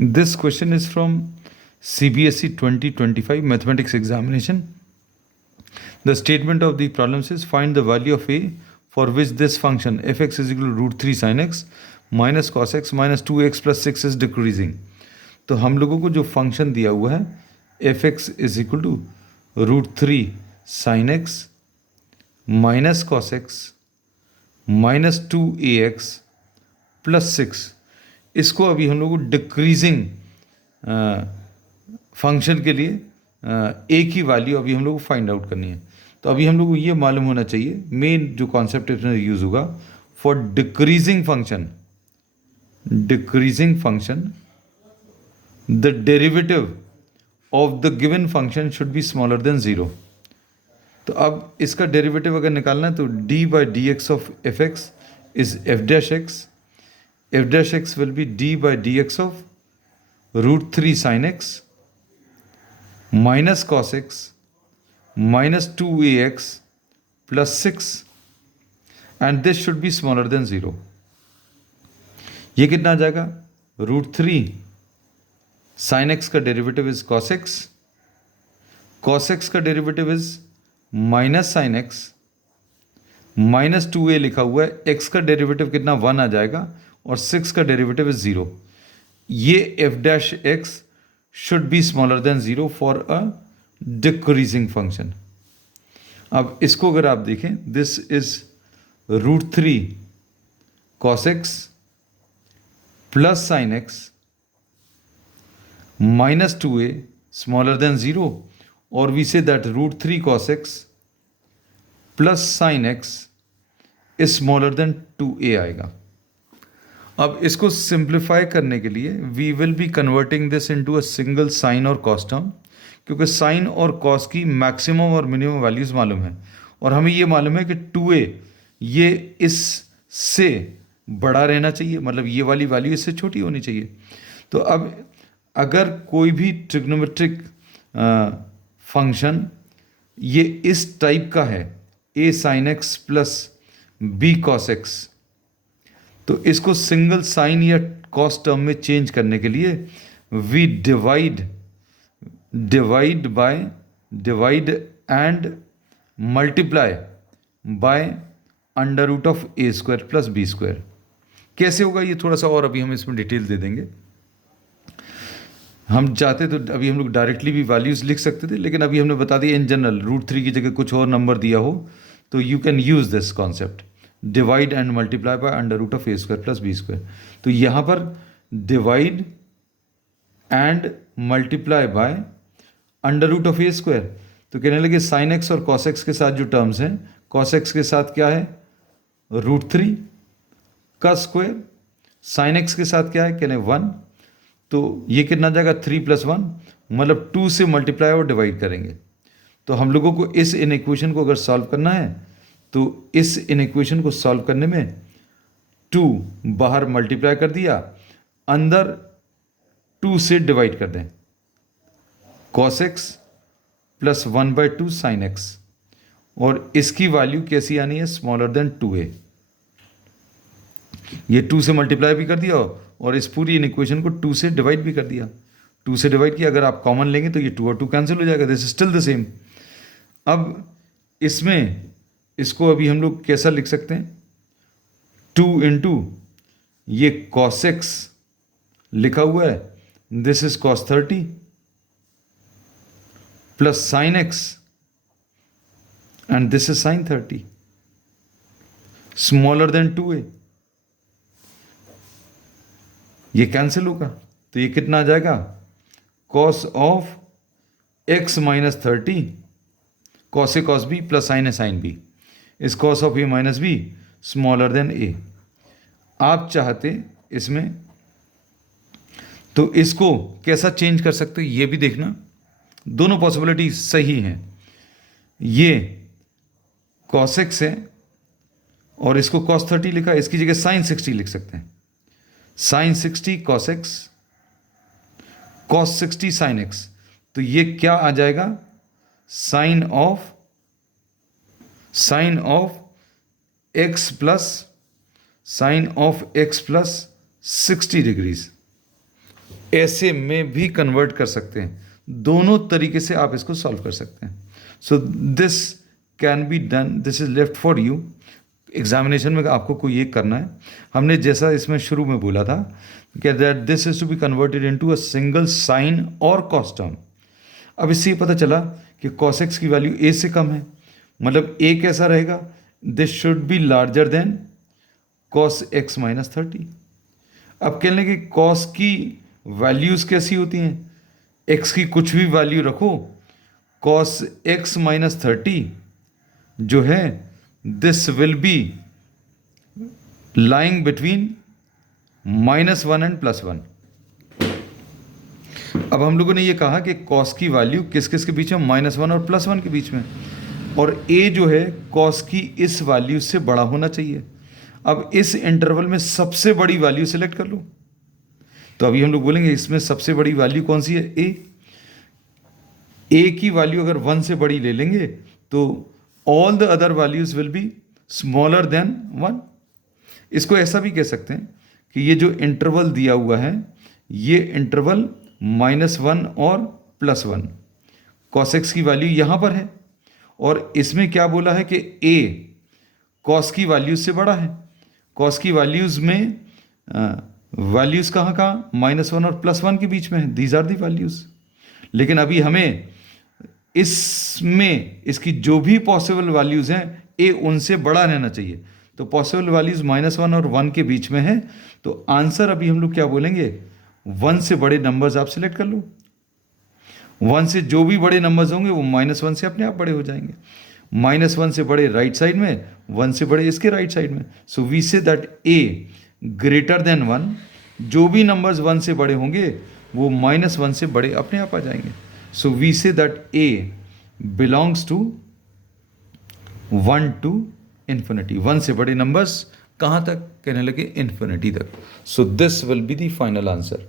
This question is from CBSE 2025 mathematics examination. The statement of the problem says find the value of a for which this function fx is equal to root 3 sin x minus cos x minus 2x plus 6 is decreasing. तो हम लोगों को जो function दिया हुआ है f x is equal to root 3 sine x minus cos x minus 2ax plus 6, इसको अभी हम लोग को डिक्रीजिंग फंक्शन के लिए ए की वैल्यू अभी हम लोग को फाइंड आउट करनी है. तो अभी हम लोग को ये मालूम होना चाहिए, मेन जो कॉन्सेप्ट इसमें यूज होगा for decreasing function the derivative of the given function should be smaller than 0. तो अब इसका डेरिवेटिव अगर निकालना है तो d by d x of f x is f dash x. F dash x will be d by d x of root 3 sine x minus cos x minus 2ax plus 6 and this should be smaller than 0. ये कितना आ जाएगा? Root 3 sine x का derivative is cos x का derivative is minus sign x minus 2a लिखा हुआ है, x का डेरिवेटिव कितना 1 आ जाएगा और 6 का डेरिवेटिव इज 0. ये f dash x should be smaller than 0 for a decreasing function. अब इसको अगर आप देखें, this is root 3 cos x plus sine x minus 2a smaller than 0 और we say that root 3 cos x plus sine x is smaller than 2a आएगा. अब इसको simplify करने के लिए we will be converting this into a single sine और cos term, क्योंकि sign और कॉस की मैक्सिमम और मिनिमम वैल्यूज मालूम है और हमें ये मालूम है कि 2a ये इससे बड़ा रहना चाहिए, मतलब ये वाली वैल्यू इससे छोटी होनी चाहिए. तो अब अगर कोई भी ट्रिग्नोमेट्रिक फंक्शन ये इस टाइप का है a sine x plus b cos x, तो इसको सिंगल साइन या कॉस टर्म में चेंज करने के लिए we divide and multiply by under root of a square plus b square. कैसे होगा ये थोड़ा सा और अभी हम इसमें डिटेल दे देंगे. हम चाहते तो अभी हम लोग डायरेक्टली भी वैल्यूज लिख सकते थे, लेकिन अभी हमने बता दिया इन जनरल रूट 3 की जगह कुछ और नंबर दिया हो तो you can use this concept divide and multiply by under root of a square plus b square. तो यहाँ पर divide and multiply by under root of a square, तो कहने लगे साइन एक्स और कॉस एक्स के साथ जो टर्म्स हैं, कॉस एक्स के साथ क्या है रूट 3 का स्क्वायर, साइन एक्स के साथ क्या है कहने 1, तो ये कितना जाएगा 3 प्लस 1, मतलब 2 से मल्टीप्लाई और डिवाइड करेंगे. तो हम लोगों को इस इनइक्वेशन को अगर सॉल्व करना है तो इस इनइक्वेशन को सॉल्व करने में 2 बाहर मल्टीप्लाई कर दिया, अंदर 2 से डिवाइड कर दें, cos x plus 1/2 sign x, और इसकी वैल्यू कैसी आनी है स्मॉलर देन 2a. ये 2 से मल्टीप्लाई भी कर दिया और इस पूरी इनइक्वेशन को 2 से डिवाइड भी कर दिया. 2 से डिवाइड किया, अगर आप कॉमन लेंगे तो ये 2 और 2 कैंसिल हो जाएगा, this is still the same. अब इसमें इसको अभी हम लोग कैसा लिख सकते हैं, 2 इंटू ये कॉस एक्स लिखा हुआ है, this is cos 30 plus sine x and this is sine 30 smaller than 2a. ये कैंसिल होगा तो ये कितना आ जाएगा cos of x minus 30 cos a cos b plus sine a sine b is cos of a minus b smaller than a. आप चाहते इसमें तो इसको कैसा चेंज कर सकते ये भी देखना, दोनों पॉसिबिलिटी सही हैं. ये कॉस एक्स है और इसको कॉस 30 लिखा, इसकी जगह साइन 60 लिख सकते हैं, sine 60 cos x cos 60 sine x. तो ये क्या आ जाएगा sine of x plus 60 degrees. ऐसे में भी कन्वर्ट कर सकते हैं। दोनों तरीके से आप इसको सॉल्व कर सकते हैं। So this can be done, this is left for you. Examination में आपको कोई ये करना है। हमने जैसा इसमें शुरू में बोला था कि that this is to be converted into a single sine और कॉस टर्म। अब इससे ये पता चला कि cos x की वैल्यू a से कम है, मतलब a कैसा रहेगा, this should be larger than cos x minus 30। अब कह लें कि cos की वैल्यूज कैसी होती हैं, x की कुछ भी वैल्यू रखो, cos x माइनस 30 जो है this will be lying between -1 and +1। अब हम लोगों ने ये कहा कि cos की वैल्यू किस किस के बीच में, -1 और +1 के बीच में, और a जो है cos की इस वैल्यू से बड़ा होना चाहिए। अब इस इंटरवल में सबसे बड़ी वैल्यू सेलेक्ट कर लो। तो अभी हम लोग बोलेंगे इसमें सबसे बड़ी वैल्यू कौन सी है, a की वैल्यू अगर 1 से बड़ी ले लेंगे तो all the other values will be smaller then 1। इसको ऐसा भी कह सकते हैं कि ये जो इंटरवल दिया हुआ है, ये इंटरवल -1 और +1, cos x की वैल्यू यहाँ पर है, और इसमें क्या बोला है कि a cos की वैल्यूज से बड़ा है। cos की वैल्यूज में वैल्यूज कहाँ कहाँ, -1 और +1 के बीच में है, दीज आर दी वैल्यूज। लेकिन अभी हमें इसमें इसकी जो भी पॉसिबल वैल्यूज हैं a उनसे बड़ा रहना चाहिए। तो पॉसिबल वैल्यूज -1 और 1 के बीच में है, तो आंसर अभी हम लोग क्या बोलेंगे, 1 से बड़े नंबर्स आप सिलेक्ट कर लो। 1 से जो भी बड़े नंबर्स होंगे वो -1 से अपने आप बड़े हो जाएंगे। -1 से बड़े राइट साइड में, 1 से बड़े इसके राइट साइड में। So we say that a greater than 1, जो भी नंबर्स 1 से बड़े होंगे वो -1 से बड़े अपने आप आ जाएंगे। So we say that a belongs to 1 to infinity। 1 से बड़े नंबर्स कहाँ तक, कहने लगे इन्फिनिटी तक। So this will be the final answer.